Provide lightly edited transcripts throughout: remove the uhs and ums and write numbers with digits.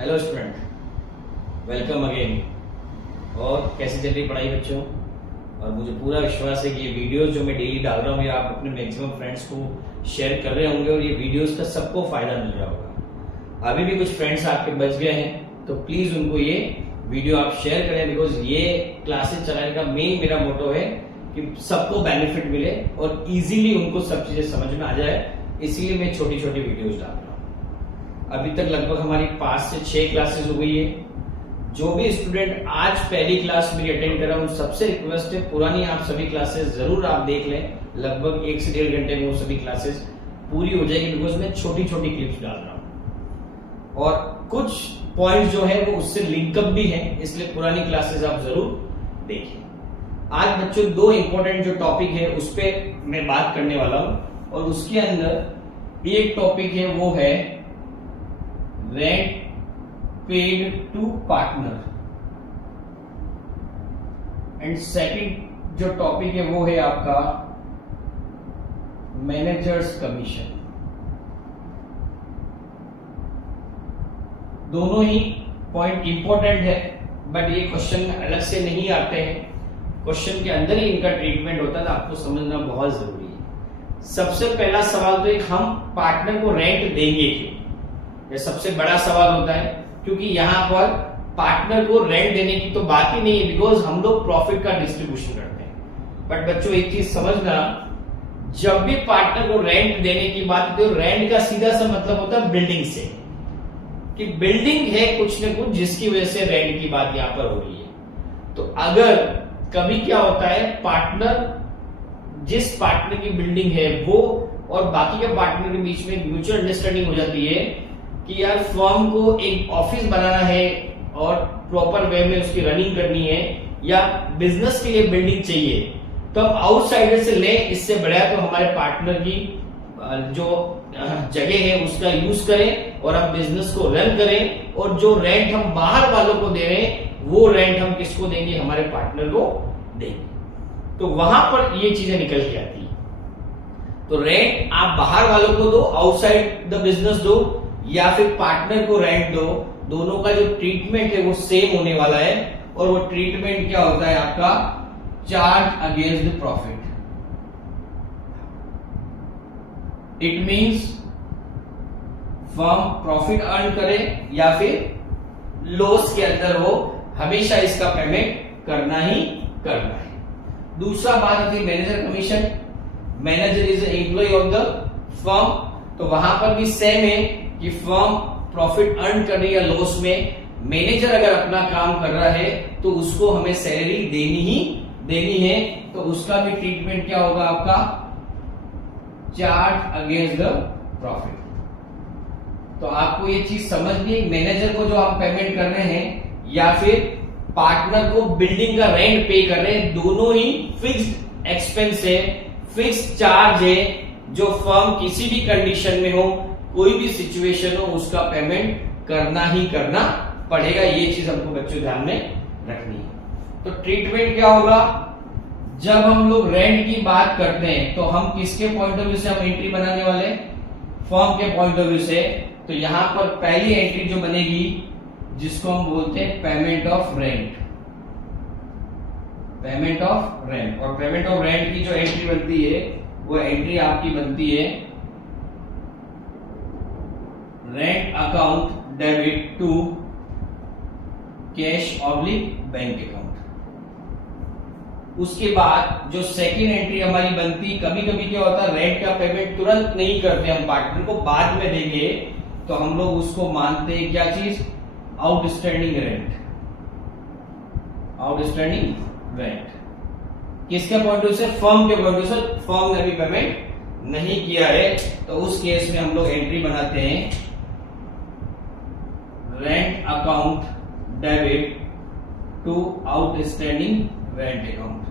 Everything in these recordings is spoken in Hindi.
Hello student, welcome again. और कैसी चल रही पढ़ाई बच्चों? और मुझे पूरा विश्वास है कि ये वीडियोस जो मैं डेली डाल रहा हूँ ये आप अपने मैक्सिमम फ्रेंड्स को शेयर कर रहे होंगे और ये वीडियोस का सबको फायदा मिल रहा होगा। अभी भी कुछ फ्रेंड्स आपके बच गए हैं तो प्लीज उनको ये वीडियो आप शेयर करें, बिकॉज ये क्लासेस चलाने का मेन मेरा मोटो है कि सबको बेनिफिट मिले और इजीली उनको सब चीजें समझ में आ जाए। इसीलिए मैं छोटी छोटी वीडियोस डाल रहा हूँ। अभी तक लगभग हमारी 5 से 6 क्लासेस हो गई है। जो भी स्टूडेंट आज पहली क्लास मेरी अटेंड कर रहा हूँ सबसे रिक्वेस्ट है पुरानी आप सभी क्लासेस जरूर आप देख लें। लगभग 1 से 1.5 घंटे में वो सभी क्लासेस पूरी हो जाएगी, बिकॉज मैं छोटी छोटी क्लिप्स डाल रहा हूँ और कुछ पॉइंट जो है वो उससे लिंकअप भी है, इसलिए पुरानी क्लासेस आप जरूर देखिए। आज बच्चों 2 इंपॉर्टेंट जो टॉपिक है उस पर मैं बात करने वाला हूं और उसके अंदर एक टॉपिक है वो है rent paid to partner and second जो टॉपिक है वो है आपका मैनेजर्स कमीशन। दोनों ही पॉइंट इंपॉर्टेंट है, बट ये क्वेश्चन अलग से नहीं आते हैं, क्वेश्चन के अंदर ही इनका ट्रीटमेंट होता है, तो आपको समझना बहुत जरूरी है। सबसे पहला सवाल तो एक, हम पार्टनर को रेंट देंगे क्यों? ये सबसे बड़ा सवाल होता है, क्योंकि यहां पर पार्टनर को रेंट देने की तो बात ही नहीं है, बिकॉज हम लोग प्रॉफिट का डिस्ट्रीब्यूशन करते हैं। बट बच्चों एक चीज समझना, जब भी पार्टनर को रेंट देने की बात तो रेंट का सीधा सा मतलब होता है बिल्डिंग से, कि बिल्डिंग है कुछ न कुछ जिसकी वजह से रेंट की बात यहां पर हो रही है। तो अगर कभी क्या होता है, पार्टनर जिस पार्टनर की बिल्डिंग है वो और बाकी के पार्टनर के बीच में म्यूचुअल अंडरस्टैंडिंग हो जाती है कि यार फर्म को एक ऑफिस बनाना है और प्रॉपर वे में उसकी रनिंग करनी है या बिजनेस के लिए बिल्डिंग चाहिए, तो हम आउटसाइडर से ले, इससे बढ़िया तो हमारे पार्टनर की जो जगह है उसका यूज करें और हम बिजनेस को रन करें, और जो रेंट हम बाहर वालों को दे रहे हैं वो रेंट हम किसको देंगे? हमारे पार्टनर को देंगे। तो वहां पर ये चीजें निकल के आती है। तो रेंट आप बाहर वालों को दो, आउटसाइड द बिजनेस दो, या फिर पार्टनर को रेंट दो, दोनों का जो ट्रीटमेंट है वो सेम होने वाला है। और वो ट्रीटमेंट क्या होता है आपका? Charge against the profit. It means firm profit earn करे या फिर लॉस के अंदर हो, हमेशा इसका पेमेंट करना ही करना है। दूसरा बात आती है manager commission. Manager is employ of the firm, तो वहां पर भी सेम है कि फर्म प्रॉफिट अर्न कर रही है लॉस में, मैनेजर अगर अपना काम कर रहा है तो उसको हमें सैलरी देनी है, तो उसका भी ट्रीटमेंट क्या होगा आपका? Charge against the profit. तो आपको ये चीज समझनी है, मैनेजर को जो आप पेमेंट कर रहे हैं या फिर पार्टनर को बिल्डिंग का रेंट पे कर रहे हैं, दोनों ही फिक्स्ड एक्सपेंस है, फिक्स्ड चार्ज है, जो फर्म किसी भी कंडीशन में हो, कोई भी सिचुएशन हो, उसका पेमेंट करना ही करना पड़ेगा। ये चीज हमको बच्चों ध्यान में रखनी है। तो ट्रीटमेंट क्या होगा? जब हम लोग रेंट की बात करते हैं तो हम किसके पॉइंट ऑफ व्यू से हम एंट्री बनाने वाले? फर्म के पॉइंट ऑफ व्यू से। तो यहां पर पहली एंट्री जो बनेगी जिसको हम बोलते हैं payment of rent. Payment of rent, और पेमेंट ऑफ रेंट की जो एंट्री बनती है वो एंट्री आपकी बनती है rent account debit to cash oblique bank account. उसके बाद जो सेकंड एंट्री हमारी बनती, कभी कभी क्या होता है रेंट का पेमेंट तुरंत नहीं करते हम, पार्टनर को बाद में देंगे, तो हम लोग उसको मानते हैं क्या चीज? Outstanding rent. आउटस्टैंडिंग रेंट किसके पॉइंट ऑफ व्यू से? फर्म के पॉइंट ऑफ व्यू से। फर्म ने अभी पेमेंट नहीं किया है तो उस केस में हम लोग एंट्री बनाते हैं rent account debit to outstanding rent account.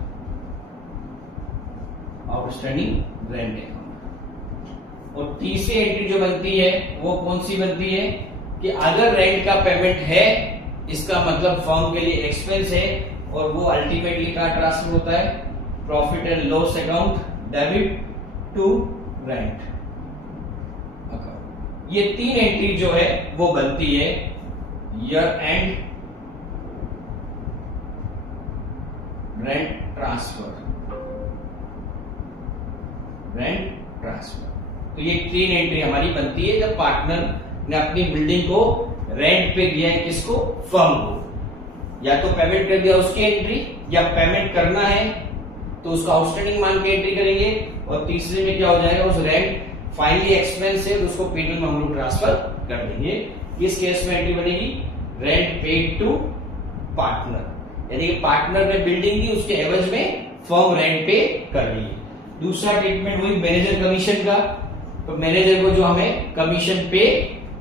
Outstanding rent account. और तीसरी एंट्री जो बनती है वो कौन सी बनती है कि अगर रेंट का पेमेंट है, इसका मतलब फर्म के लिए एक्सपेंस है, और वो अल्टीमेटली कहां ट्रांसफर होता है? Profit and loss account debit to rent account. ये 3 एंट्री जो है वो बनती है year end rent transfer, rent transfer. तो ये 3 एंट्री हमारी बनती है जब पार्टनर ने अपनी बिल्डिंग को रेंट पे दिया है, किसको, फर्म को। या तो पेमेंट कर दिया उसकी एंट्री, या पेमेंट करना है तो उसका आउटस्टैंडिंग मान के एंट्री करेंगे, और तीसरे में क्या हो जाएगा, उस रेंट फाइनली एक्सपेंस है उसको पेमेंट में हम लोग ट्रांसफर कर देंगे। इस केस में एंट्री बनेगी रेंट पेड टू पार्टनर, यानी कि पार्टनर ने बिल्डिंग दी, उसके एवज में फर्म रेंट पे कर रही है। दूसरा ट्रीटमेंट वही मैनेजर कमीशन का। तो मैनेजर को जो हमें कमीशन पे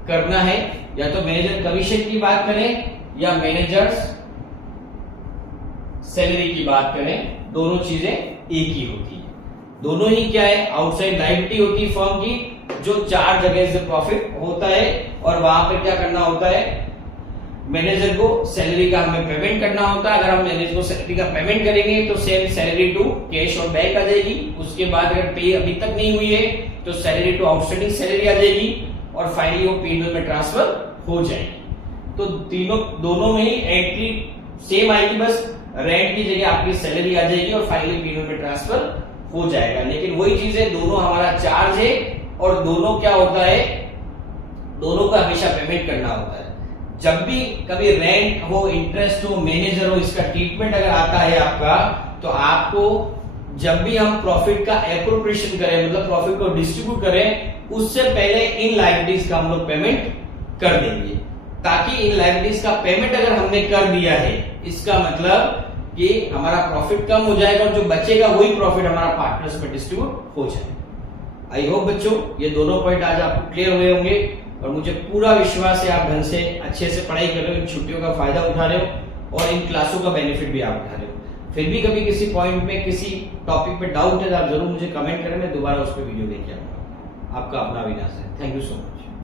करना है, या तो मैनेजर कमीशन की बात करें या मैनेजर्स सैलरी की बात करें, दोनों चीजें एक ही होती है। दोनों ही क्या है, आउटसाइड लायबिलिटी होती है फर्म की, जो चार्ज अगेंस्ट द प्रॉफिट होता है, और वहां पे क्या करना होता है, मैनेजर को सैलरी का हमें पेमेंट करना होता है। अगर हम मैनेजर को सैलरी का पेमेंट करेंगे तो सेम सैलरी टू कैश और बैंक आ जाएगी। उसके बाद अगर पे अभी तक नहीं हुई है तो सैलरी टू आउटस्टैंडिंग सैलरी आ जाएगी, और फाइनली वो पेरोल में ट्रांसफर हो जाएगी। तो दोनों में ही एंट्री सेम आएगी, बस रेंट की जगह आपकी सैलरी आ जाएगी और फाइनली पेरोल में ट्रांसफर हो जाएगा। लेकिन वही चीज है, दोनों हमारा चार्ज है, और दोनों क्या होता है, दोनों का हमेशा पेमेंट करना होता है। जब भी कभी रेंट हो, इंटरेस्ट हो, मैनेजर हो, इसका ट्रीटमेंट अगर आता है आपका, तो आपको जब भी हम प्रॉफिट का एप्रोप्रिएशन करें, मतलब प्रॉफिट को डिस्ट्रीब्यूट करें, उससे पहले इन लायबिलिटीज का हम लोग पेमेंट कर देंगे। ताकि इन लायबिलिटीज का पेमेंट अगर हमने कर दिया है, इसका मतलब कि हमारा प्रॉफिट कम हो जाएगा, और जो बचेगा वही प्रॉफिट हमारा पार्टनर्स में डिस्ट्रीब्यूट हो जाएगा। आई होप बच्चों ये दोनों पॉइंट आज आपको क्लियर हुए होंगे, और मुझे पूरा विश्वास है आप ढंग से अच्छे से पढ़ाई कर रहे हो, इन छुट्टियों का फायदा उठा रहे हो, और इन क्लासों का बेनिफिट भी आप उठा रहे हो। फिर भी कभी किसी पॉइंट में, किसी टॉपिक पे डाउट है तो आप जरूर मुझे कमेंट करें, मैं दोबारा उस पर वीडियो लेके आऊंगा। आपका अपना अविनाश है। Thank you so much.